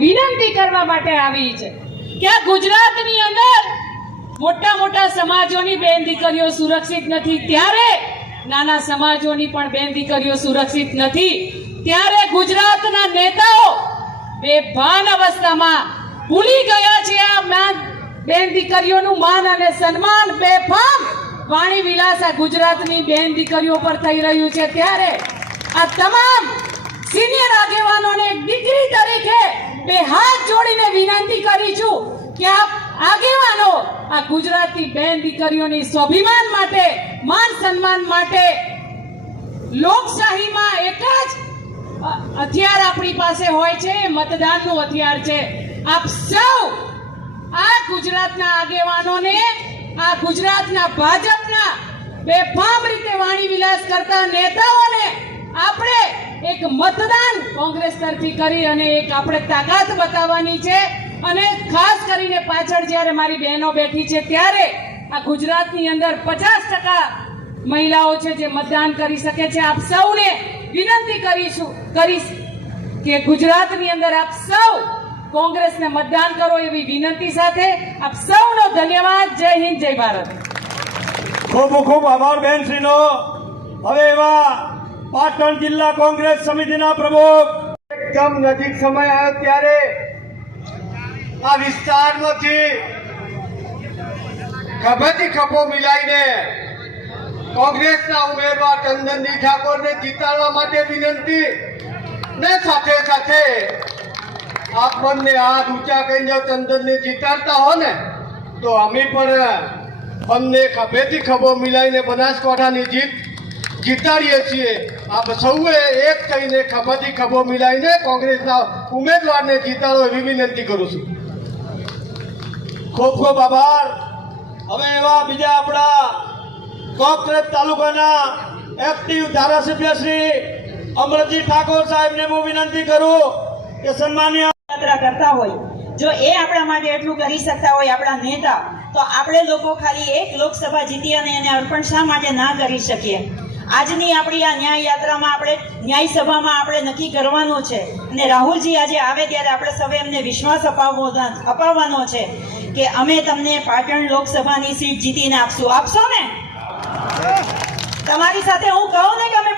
વિનંતી કરવા માટે આવી છે કે આ ગુજરાતની અંદર મોટા મોટા સમાજોની બેન દીકરીઓ સુરક્ષિત નથી, ત્યારે નાના સમાજોની પણ બેન દીકરીઓ સુરક્ષિત નથી, ત્યારે ગુજરાતના નેતાઓ બેભાન અવસ્થામાં ભૂલી ગયા છે આ બેન દીકરીઓનું માન અને સન્માન. બેફામ વાણી વિલાસ આ ગુજરાતની બેન દીકરીઓ પર થઈ રહ્યું છે, ત્યારે આ તમામ સિનિયર આગેવાનોને એક દીકરી તરીકે બે હાથ જોડીને વિનંતી કરી છું કે આપ આગેવાનો આ ગુજરાતી બેન દીકરીઓની સ્વાભિમાન માટે, માન સન્માન માટે, લોકશાહીમાં એક જ હથિયાર આપણી પાસે હોય છે, મતદાનનું હથિયાર છે. આપ સૌ આ ગુજરાતના આગેવાનોને, આ ગુજરાતના ભાજપના બેફામ રીતે વાણી વિલાસ કરતા નેતાઓને આપણે એક મતદાન કોંગ્રેસ તરફી કરી અને એક આપણે તાકાત બતાવવાની છે. અને ખાસ કરીને પાછળ જ્યારે મારી બહેનો બેઠી છે ત્યારે આ ગુજરાતની અંદર 50% મહિલાઓ છે જે મતદાન કરી શકે છે. આપ સૌને વિનંતી કરીશ કે ગુજરાતની અંદર આપ સૌ કોંગ્રેસને મતદાન કરો એવી વિનંતી સાથે આપ સૌનો ધન્યવાદ. જય હિન્દ, જય ભારત. ખૂબ ખૂબ આભાર બહેનશ્રીનો. હવે એવા પાટણ જિલ્લા કોંગ્રેસ સમિતિના પ્રમુખ એકદમ નજીક સમય આવ્યો ત્યારે આ વિસ્તારમાંથી ખભાથી ખભો મિલાઈને કોંગ્રેસના ઉમેદવાર ચંદનજી ઠાકોરને જીતાડવા માટે વિનંતી, ને સાથે સાથે આપ બંને હાથ ઊંચા કરીને જો ચંદનને જીતાડતા હો ને તો અમે પણ બંને ખભેથી ખભો મિલાઈને બનાસકાંઠાની જીત જીતાડીએ છીએ. આપ સૌએ એક થઈને ખભાથી ખભો મિલાઈને કોંગ્રેસના ઉમેદવારને જીતાડો એવી વિનંતી કરું છું. ખૂબ ખૂબ આભાર. હવે એવા બીજા આપણા કોકરેજ તાલુકાના એક્ટિવ ધારાસભ્ય શ્રી અમરજી ઠાકોર સાહેબને હું વિનંતી કરું કે સન્માનીય યાત્રા કરતા હોય, જો એ આપણા માટે એટલું કરી શકતા હોય આપણા નેતા, તો આપણે લોકો ખાલી એક લોકસભા જીતી અને એને અર્પણ શા માટે ના કરી શકીએ? આજની આપણી આ ન્યાય યાત્રામાં આપણે ન્યાય સભામાં આપણે નક્કી કરવાનું છે અને રાહુલજી આજે આવે ત્યારે આપણે સૌએ એમને વિશ્વાસ અપાવવાનો છે કે અમે તમને પાટણ લોકસભાની સીટ જીતીને આપશું. આપશો ને? તમારી સાથે હું કહું ને કે અમે